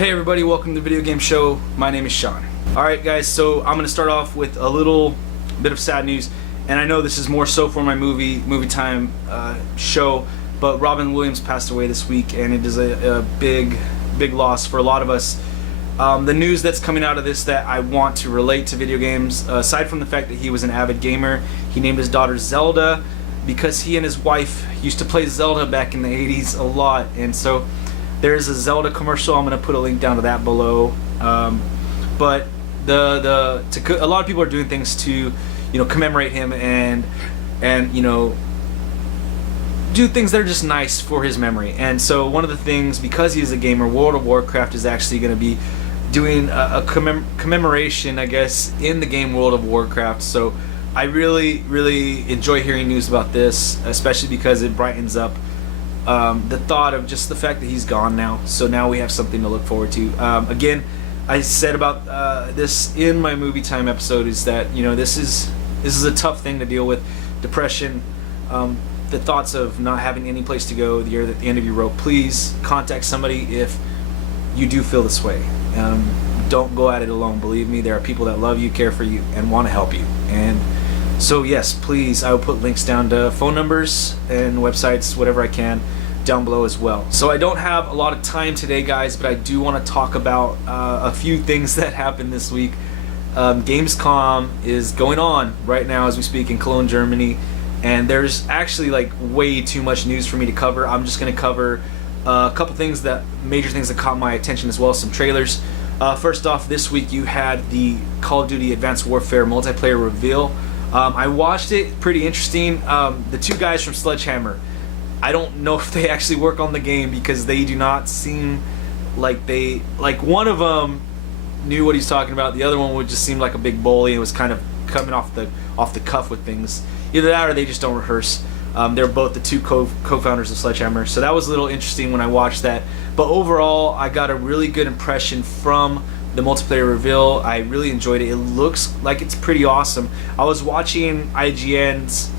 Hey everybody, welcome to the Video Game Show. My name is Sean. Alright guys, so I'm going to start off with a little bit of sad news, and I know this is more so for my movie time show, but Robin Williams passed away this week, and it is a big loss for a lot of us. The news that's coming out of this that I want to relate to video games, aside from the fact that he was an avid gamer, he named his daughter Zelda because he and his wife used to play Zelda back in the 80s a lot, and so there's a Zelda commercial. I'm going to put a link down to that below. But a lot of people are doing things to, commemorate him and do things that are just nice for his memory. And so one of the things, because he's a gamer, World of Warcraft is actually going to be doing a commemoration, I guess, in the game World of Warcraft. So I really enjoy hearing news about this, especially because it brightens up the thought of just the fact that he's gone now. So now we have something to look forward to. Again, I said about this in my movie time episode, is that this is a tough thing to deal with. Depression, the thoughts of not having any place to go. The year at the end of your rope. Please contact somebody if you do feel this way. Don't go at it alone. Believe me, there are people that love you, care for you, and want to help you. And so yes, please, I will put links down to phone numbers and websites, whatever I can, down below as well. So I don't have a lot of time today, guys, but I do want to talk about a few things that happened this week. Gamescom is going on right now as we speak in Cologne, Germany, and there's actually like way too much news for me to cover. I'm just going to cover a couple things, major things that caught my attention, as well as some trailers. First off, this week you had the Call of Duty Advanced Warfare multiplayer reveal. I watched it, pretty interesting. The two guys from Sledgehammer, I don't know if they actually work on the game, because they do not seem like one of them knew what he's talking about. The other one would just seem like a big bully and was kind of coming off the cuff with things. Either that or they just don't rehearse. They're both the two co-founders of Sledgehammer, so that was a little interesting when I watched that. But overall, I got a really good impression from the multiplayer reveal. I really enjoyed it. It looks like it's pretty awesome. I was watching IGN's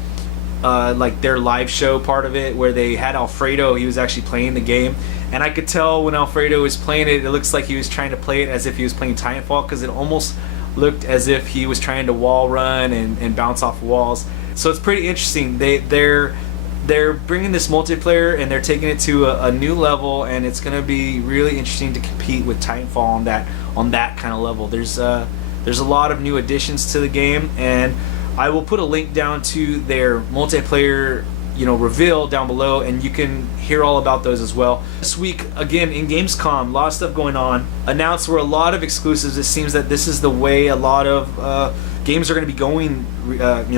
their live show part of it, where they had Alfredo. He was actually playing the game, and I could tell when Alfredo was playing it, it looks like he was trying to play it as if he was playing Titanfall, because it almost looked as if he was trying to wall run and bounce off walls. So it's pretty interesting. They're bringing this multiplayer and they're taking it to a new level, and it's going to be really interesting to compete with Titanfall on that kind of level. There's a lot of new additions to the game, and I will put a link down to their multiplayer reveal down below, and you can hear all about those as well. This week, again, in Gamescom, a lot of stuff going on. Announced were a lot of exclusives. It seems that this is the way a lot of games are going to be going,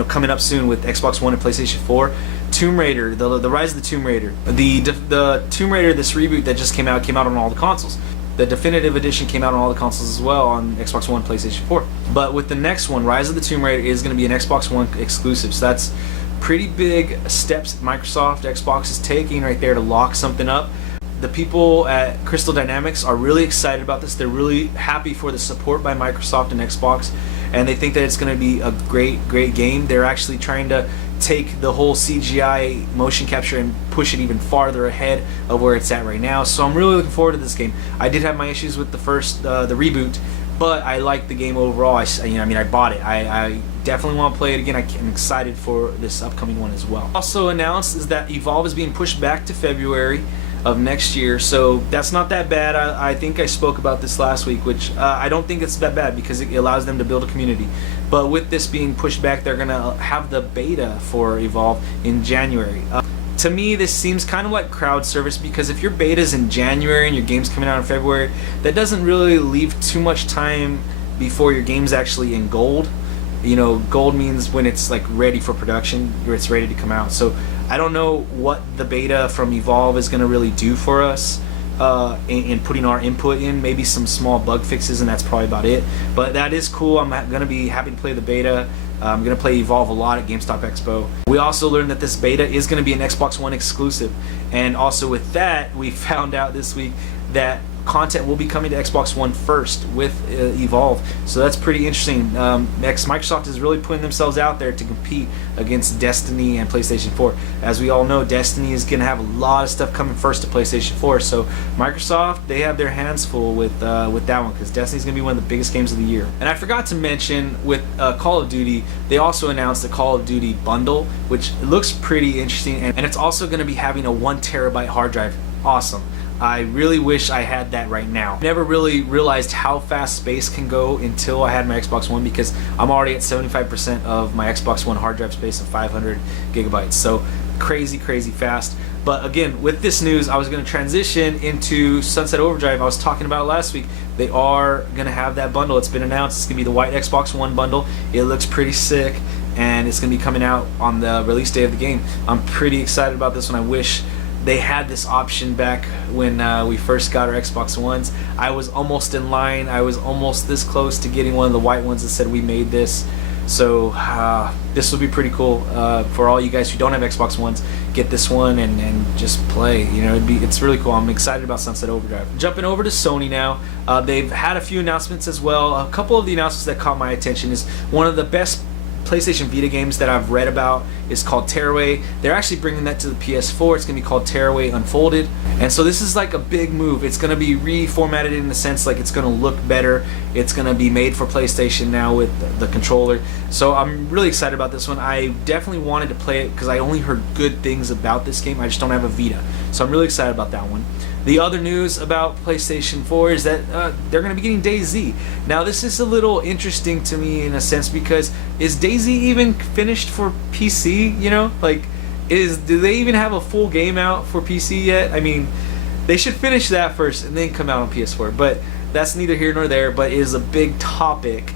coming up soon with Xbox One and PlayStation 4. Tomb Raider, the Rise of the Tomb Raider. The Tomb Raider, this reboot that just came out on all the consoles. The definitive edition came out on all the consoles as well, on Xbox One, PlayStation 4. But with the next one, Rise of the Tomb Raider is going to be an Xbox One exclusive. So that's pretty big steps Microsoft, Xbox is taking right there to lock something up. The people at Crystal Dynamics are really excited about this. They're really happy for the support by Microsoft and Xbox, and they think that it's going to be a great game. They're actually trying to take the whole CGI motion capture and push it even farther ahead of where it's at right now. So I'm really looking forward to this game. I did have my issues with the first, the reboot, but I like the game overall. I bought it. I definitely want to play it again. I'm excited for this upcoming one as well. Also announced is that Evolve is being pushed back to February of next year, so that's not that bad. I think I spoke about this last week, which I don't think it's that bad, because it allows them to build a community. But with this being pushed back, they're gonna have the beta for Evolve in January. To me, this seems kind of like crowd service, because if your beta's in January and your game's coming out in February, that doesn't really leave too much time before your game's actually in gold. Gold means when it's like ready for production, or it's ready to come out. So I don't know what the beta from Evolve is going to really do for us in putting our input in. Maybe some small bug fixes, and that's probably about it. But that is cool. I'm going to be happy to play the beta. I'm going to play Evolve a lot at GameStop Expo. We also learned that this beta is going to be an Xbox One exclusive. And also with that, we found out this week that content will be coming to Xbox One first with Evolve, so that's pretty interesting. Microsoft is really putting themselves out there to compete against Destiny and PlayStation 4. As we all know, Destiny is going to have a lot of stuff coming first to PlayStation 4, so Microsoft, they have their hands full with that one, because Destiny is going to be one of the biggest games of the year. And I forgot to mention, with Call of Duty, they also announced the Call of Duty bundle, which looks pretty interesting, and it's also going to be having a 1 terabyte hard drive. Awesome. I really wish I had that right now. Never really realized how fast space can go until I had my Xbox One, because I'm already at 75% of my Xbox One hard drive space of 500 gigabytes. So crazy fast. But again, with this news, I was going to transition into Sunset Overdrive. I was talking about last week. They are going to have that bundle. It's been announced. It's going to be the white Xbox One bundle. It looks pretty sick, and it's going to be coming out on the release day of the game. I'm pretty excited about this one. I wish they had this option back when we first got our Xbox Ones. I was almost in line. I was almost this close to getting one of the white ones that said we made this. So this will be pretty cool for all you guys who don't have Xbox Ones. Get this one and just play. You know, it's really cool. I'm excited about Sunset Overdrive. Jumping over to Sony now. They've had a few announcements as well. A couple of the announcements that caught my attention is one of the best PlayStation Vita games that I've read about is called Tearaway. They're actually bringing that to the PS4. It's going to be called Tearaway Unfolded. And so this is like a big move. It's going to be reformatted in the sense like it's going to look better. It's going to be made for PlayStation now with the controller. So I'm really excited about this one. I definitely wanted to play it because I only heard good things about this game. I just don't have a Vita. So I'm really excited about that one. The other news about PlayStation 4 is that they're going to be getting DayZ. Now this is a little interesting to me in a sense, because is DayZ even finished for PC? You know, like, do they even have a full game out for PC yet? I mean, they should finish that first and then come out on PS4. But that's neither here nor there. But it is a big topic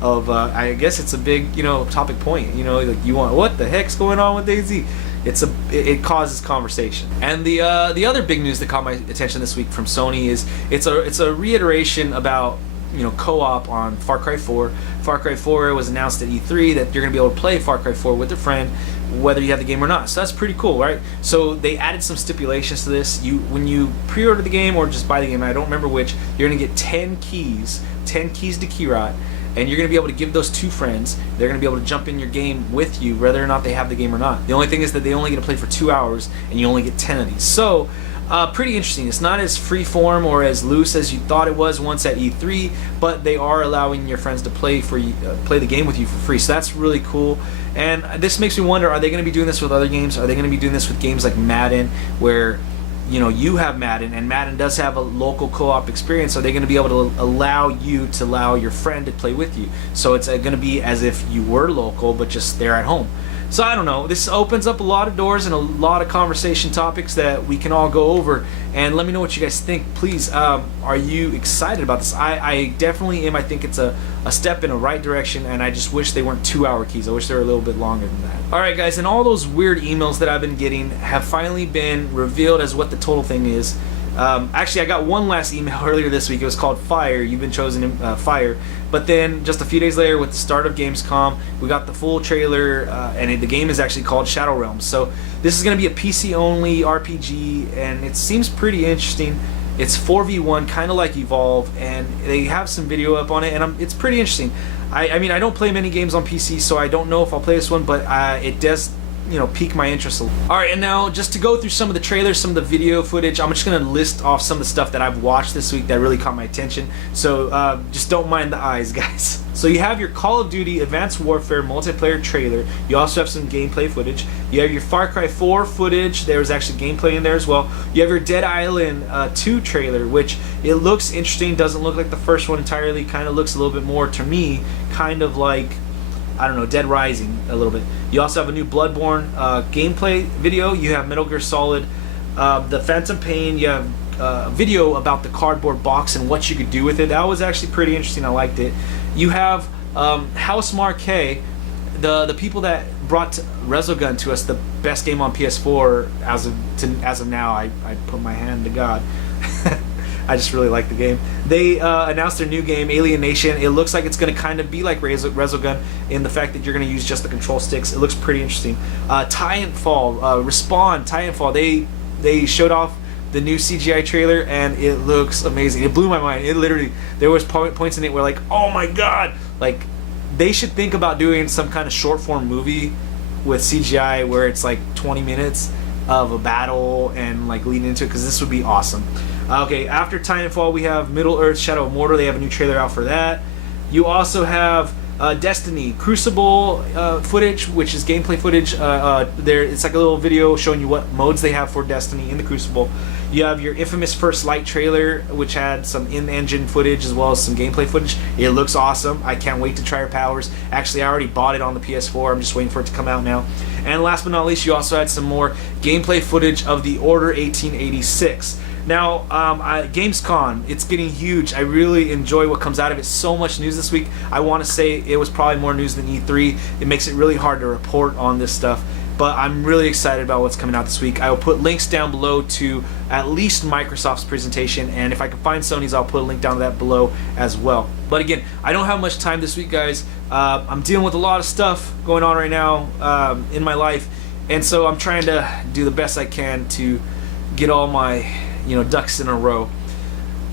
of I guess it's a big, you know, topic point. You know, like, you want, what the heck's going on with DayZ? It causes conversation. And the other big news that caught my attention this week from Sony is it's a reiteration about, you know, co-op on Far Cry 4. Far Cry 4 was announced at E3 that you're going to be able to play Far Cry 4 with a friend, whether you have the game or not. So that's pretty cool, right? So they added some stipulations to this. When you pre-order the game or just buy the game, I don't remember which, you're going to get 10 keys to Keyrot. And you're going to be able to give those to friends. They're going to be able to jump in your game with you, whether or not they have the game or not. The only thing is that they only get to play for 2 hours, and you only get 10 of these. So, pretty interesting. It's not as free-form or as loose as you thought it was once at E3, but they are allowing your friends to play the game with you for free. So that's really cool. And this makes me wonder, are they going to be doing this with other games? Are they going to be doing this with games like Madden, where, you know, you have Madden, and Madden does have a local co-op experience? Are they going to be able to allow you to allow your friend to play with you? So it's going to be as if you were local, but just they're at home. So I don't know. This opens up a lot of doors and a lot of conversation topics that we can all go over. And let me know what you guys think. Please, are you excited about this? I definitely am. I think it's a step in the right direction, and I just wish they weren't 2-hour keys. I wish they were a little bit longer than that. Alright guys, and all those weird emails that I've been getting have finally been revealed as what the total thing is. Actually, I got one last email earlier this week. It was called Fire. You've been chosen, Fire. But then just a few days later, with the start of Gamescom, we got the full trailer, and the game is actually called Shadow Realms. So this is going to be a PC-only RPG, and it seems pretty interesting. It's 4v1, kind of like Evolve, and they have some video up on it, and it's pretty interesting. I mean, I don't play many games on PC, so I don't know if I'll play this one, but it does, you know, pique my interest a little. Alright, and now just to go through some of the trailers, some of the video footage, I'm just going to list off some of the stuff that I've watched this week that really caught my attention. So just don't mind the eyes, guys. So you have your Call of Duty Advanced Warfare multiplayer trailer. You also have some gameplay footage. You have your Far Cry 4 footage. There was actually gameplay in there as well. You have your Dead Island 2 trailer, which it looks interesting. Doesn't look like the first one entirely. Kind of looks a little bit more, to me, kind of like, I don't know, Dead Rising a little bit. You also have a new Bloodborne gameplay video. You have Metal Gear Solid, the Phantom Pain. You have a video about the cardboard box and what you could do with it. That was actually pretty interesting. I liked it. You have House Marquee, the people that brought Resogun to us, the best game on PS4 as of now. I put my hand to God. I just really like the game. They announced their new game, Alien Nation. It looks like it's going to kind of be like Resogun in the fact that you're going to use just the control sticks. It looks pretty interesting. Titanfall, Respawn, Titanfall. They showed off the new CGI trailer, and it looks amazing. It blew my mind. It literally, there was points in it where like, oh my god, like they should think about doing some kind of short form movie with CGI where it's like 20 minutes of a battle and like leading into it, because this would be awesome. Okay, after Titanfall we have Middle Earth: Shadow of Mordor. They have a new trailer out for that. You also have Destiny Crucible footage, which is gameplay footage. It's like a little video showing you what modes they have for Destiny in the Crucible. You have your infamous First Light trailer, which had some in-engine footage as well as some gameplay footage. It looks awesome. I can't wait to try her powers. Actually, I already bought it on the PS4. I'm just waiting for it to come out now. And last but not least, you also had some more gameplay footage of the Order 1886. Now, Gamescom, it's getting huge. I really enjoy what comes out of it. So much news this week. I want to say it was probably more news than E3. It makes it really hard to report on this stuff. But I'm really excited about what's coming out this week. I will put links down below to at least Microsoft's presentation, and if I can find Sony's, I'll put a link down to that below as well. But again, I don't have much time this week, guys. I'm dealing with a lot of stuff going on right now in my life, and so I'm trying to do the best I can to get all my ducks in a row.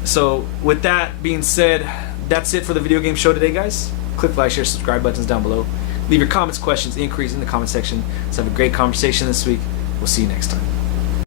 So with that being said, that's it for the video game show today, guys. Click like, share, subscribe buttons down below. Leave your comments, questions, inquiries in the comment section. Let's have a great conversation this week. We'll see you next time.